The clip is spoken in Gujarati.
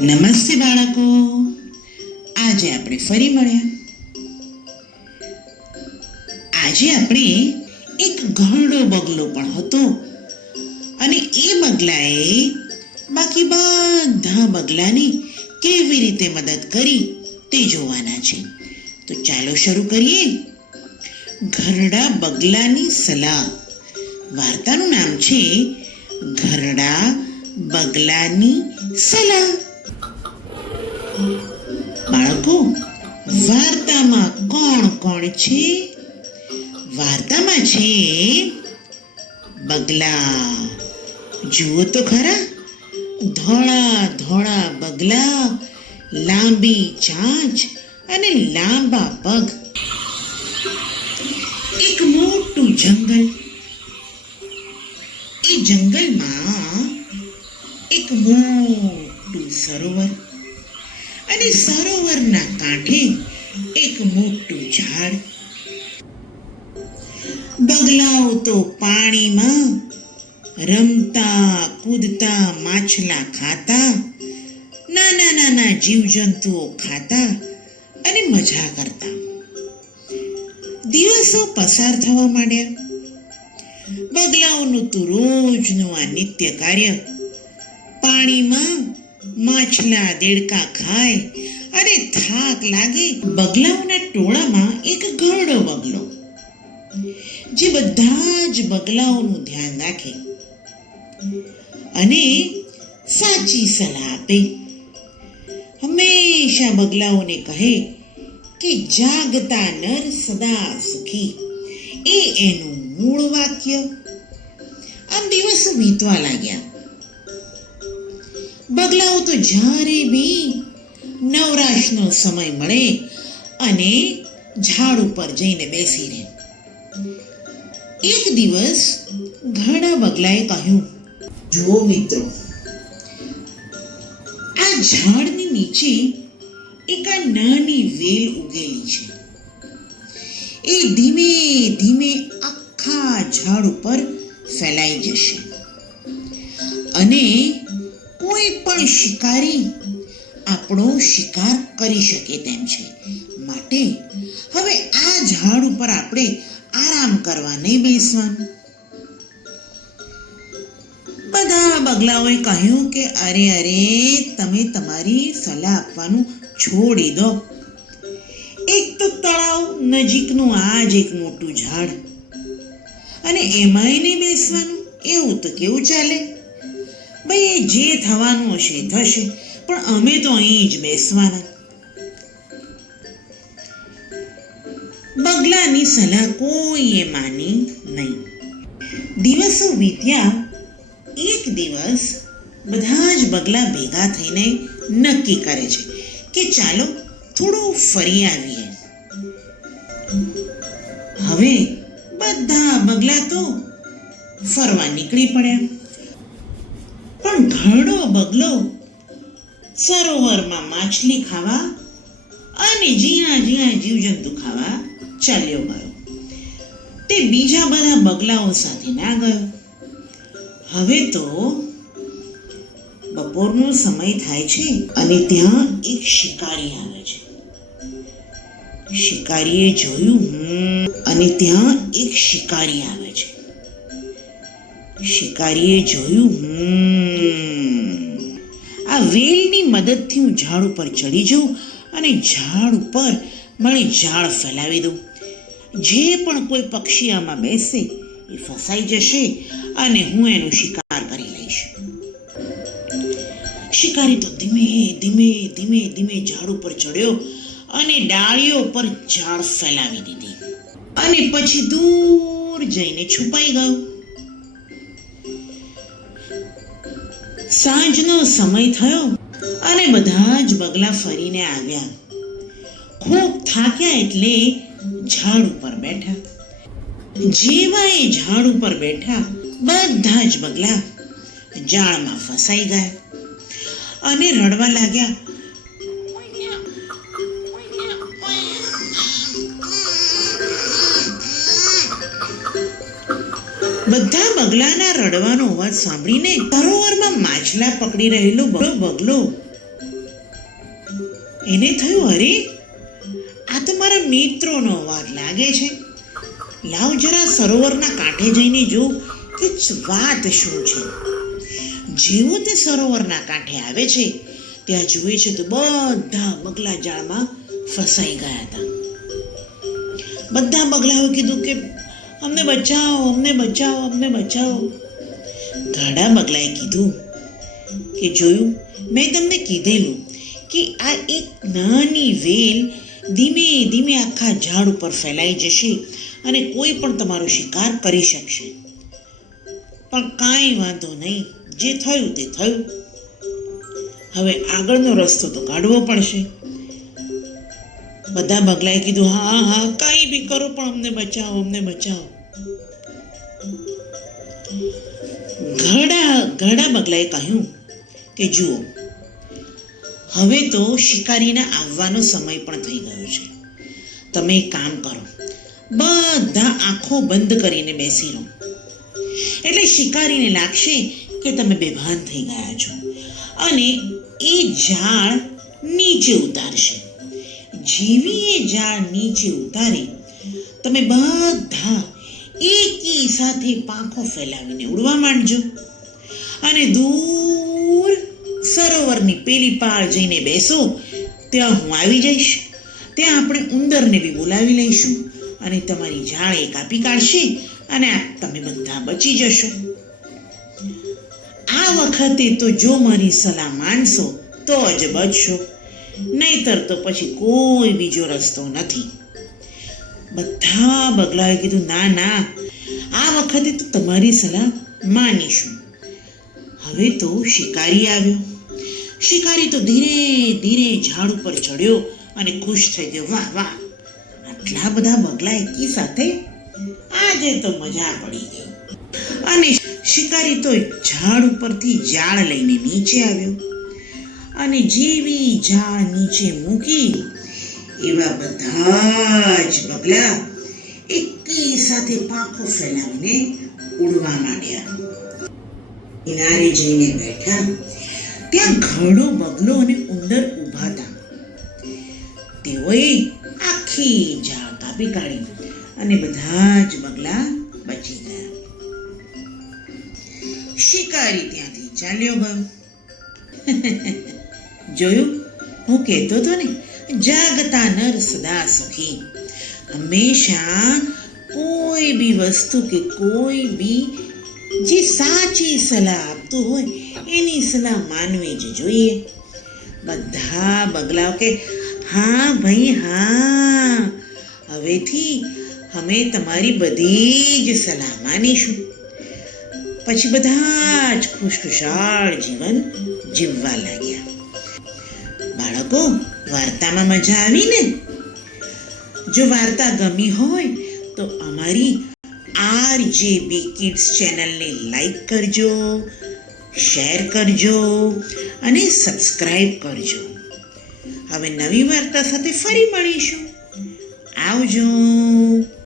નમસ્તે બાળકો, આજે આપણે ફરી મળ્યા. આજે આપણે એક ઘરડો બગલો પણ હતો અને એ બગલાએ બાકી બધા બગલાની કેવી રીતે મદદ કરી તે જોવાના છે. તો ચાલો શરૂ કરીએ. ઘરડા બગલાની સલાહ. વાર્તાનું નામ છે ઘરડા બગલાની સલાહ. બાળકો, વાર્તામાં કોણ કોણ છે? વાર્તામાં છે બગલા. જુઓ તો ખરા, ધોળા ધોળા બગલા, લાંબી ચાંચ અને લાંબા પગ. એક મોટું જંગલ. એ જંગલમાં એક મોટું સરોવર અને સરોવરના કાંઠે એક મોટું ઝાડ. બગલાઓ તો પાણીમાં રમતા કૂદતા, માછલા ખાતા, નાના નાના જીવજંતુઓ ખાતા અને મજા કરતા. દિવસો પસાર થવા માંડ્યા. બગલાઓનું તો રોજનું આ નિત્ય કાર્ય. પાણીમાં માછલા દેડકા ખાય અને થાક લાગે. બગલાઓના ટોળામાં એક ઘરડો બગલો, જે બધા જ બગલાઓનું ધ્યાન રાખે અને સાચી સલાહ આપે. હંમેશા બગલાઓને કહે કે જાગતા નર સદા સુખી, એ એનું મૂળ વાક્ય. આમ દિવસો વીતવા લાગ્યા. બગલાઓ તો જ્યારે બી નવરાશનો સમય મળે અને ઝાડ ઉપર જઈને બેસી રહે. એક દિવસ ઘરડા બગલાએ કહ્યું, જુઓ મિત્રો, આ ઝાડની નીચે એક આ નાની વેલ ઉગેલી છે. એ ધીમે ધીમે આખા ઝાડ ઉપર ફેલાઈ જશે અને કોઈ પણ શિકારી આપણો શિકાર કરી શકે તેમ છે. માટે હવે આ ઝાડ ઉપર આપણે આરામ કરવા નહીં બેસવાનું. બધા બગલાઓએ કહ્યું કે અરે અરે, તમે તમારી સલાહ આપવાનું છોડી દો. એક તો તળાવ નજીકનું આ જ એક મોટું ઝાડ, અને એમાંય નહીં બેસવાનું. એવું તો કેવું ચાલે? ભાઈ, જે થવાનું હશે થશે, પણ અમે તો અહીં જ બેસવાના. બગલાની સલાહ કોઈએ માની નહીં. દિવસો વીત્યા. એક દિવસ બધા જ બગલા ભેગા થઈને નક્કી કરે છે કે ચાલો થોડું ફરી આવીએ. હવે બધા બગલા તો ફરવા નીકળી પડ્યા. પણ ઘરડો બગલો સરોવરમાં માછલી ખાવા અને ઝીણા ઝીણા જીવજંતુ ખાવા ચાલ્યો ગયો. તે બીજા બધા બગલાઓ સાથે ના ગયો. હવે તો બપોરનો સમય થાય છે અને ત્યાં એક શિકારી આવે છે. શિકારીએ જોયું અને ત્યાં એક શિકારી આવે છે. શિકારીએ જોયું, આ વેલની મદદથી હું ઝાડ ઉપર ચડી જાઉં અને ઝાડ ઉપર મારી જાળ ફેલાવી દઉં. જે પણ કોઈ પક્ષી આમાં બેસે એ ફસાઈ જશે અને હું એનો શિકાર કરી લઈશ. શિકારી તો ધીમે ધીમે ધીમે ધીમે ઝાડ ઉપર ચડ્યો અને ડાળીઓ પર જાળ ફેલાવી દીધી અને પછી દૂર જઈને છુપાઈ ગયો. સાંજનો સમય થયો અને બધા જ બગલા ફરીને આવ્યા. ખૂબ થાક્યા એટલે ઝાડ ઉપર બેઠા. જેવા એ ઝાડ ઉપર બેઠા, બધા જ બગલા જાળમાં ફસાઈ ગયા અને રડવા લાગ્યા. બધા બગલાના રડવાનો અવાજ સાંભળીને સરોવરમાં માછલા પકડી રહેલો બગલો એને થયું, અરે આ તો મારા મિત્રોનો અવાજ લાગે છે. લાવ જરા સરોવરના કાંઠે જઈને જોઉં કે વાત શું છે. જેવો તે સરોવરના કાંઠે આવે છે ત્યાં જુએ છે તો બધા બગલા જાળમાં ફસાઈ ગયા હતા. બધા બગલાઓએ કીધું કે અમને બચાવો, અમને બચાવો, અમને બચાવો. ગાડા બગલાએ કીધું કે જોયું, મેં તમને કીધેલું કે આ એક નાની વેલ ધીમે ધીમે આખા ઝાડ ઉપર ફેલાઈ જશે અને કોઈ પણ તમારો શિકાર કરી શકશે. પણ કાંઈ વાંધો નહીં, જે થયું તે થયું. હવે આગળનો રસ્તો તો કાઢવો પડશે. બધા બગલાએ કીધું, હા હા કાંઈ બી કરો પણ અમને બચાવો, અમને બચાવો. ઘરડા બગલાએ કહ્યું કે જુઓ, હવે તો શિકારીના આવવાનો સમય પણ થઈ ગયો છે. તમે એક કામ કરો, બધા આંખો બંધ કરીને બેસી રહો. એટલે શિકારીને લાગશે કે તમે બેભાન થઈ ગયા છો અને એ ઝાડ નીચે ઉતારશે. જેવી એ ઝાડ નીચે ઉતારે, તમે બધા એકી સાથે પાંખો ફેલાવીને ઉડવા માંડજો અને દૂર સરોવરની પેલી પાર જઈને બેસો. ત્યાં હું આવી જઈશ. ત્યાં આપણે ઉંદરને બી બોલાવી લઈશું અને તમારી ઝાડ એ કાપી કાઢશે અને તમે બધા બચી જશો. આ વખતે તો જો મારી સલાહ માનશો તો જ બચશો, નહીતર તો પછી કોઈ બીજો રસ્તો નથી. બધા બગલાએ કીધું, ના ના, આ વખતે તો તમારી સલાહ માનીશું. હવે તો શિકારી આવ્યો. શિકારી તો ધીરે ધીરે ઝાડ ઉપર ચડ્યો અને ખુશ થઈ ગયો. વાહ વાહ, આટલા બધા બગલા એકી સાથે, આજે તો મજા પડી ગઈ. અને શિકારી તો ઝાડ ઉપરથી ઝાડ લઈને નીચે આવ્યો અને જેવી ઝાડ નીચે મૂકી એવા બધા જ બગલા એકી સાથે પાંખો ફેલાવીને ઉડવા માંડ્યા. કિનારે જઈને બેઠા. ત્યાં ઘણો બગલો અને ઉંદર ઊભા હતા. તેઓએ આખી ઝાડ કાપી કાઢી અને બધા જ બગલા બચી ગયા. શિકારી ત્યાંથી ચાલ્યો ગયો. જોયું, હું કહેતો હતો ને, જાગતા નર સદા સુખી. હંમેશા કોઈ બી વસ્તુ કે કોઈ બી જે સાચી સલાહ આપતું હોય એની સલાહ માનવી જ જોઈએ. બધા બગલાઓ કે હા ભાઈ હા, હવેથી અમે તમારી બધી જ સલાહ માનીશું. પછી બધા જ ખુશખુશાલ જીવન જીવવા લાગ્યા. બાળકો, વાર્તામાં મજા આવી ને? જો વાર્તા ગમી હોય તો અમારી RJB Kids ચેનલને લાઈક કરજો, શેર કરજો અને સબસ્ક્રાઈબ કરજો. હવે નવી વાર્તા સાથે ફરી મળીશું. આવજો.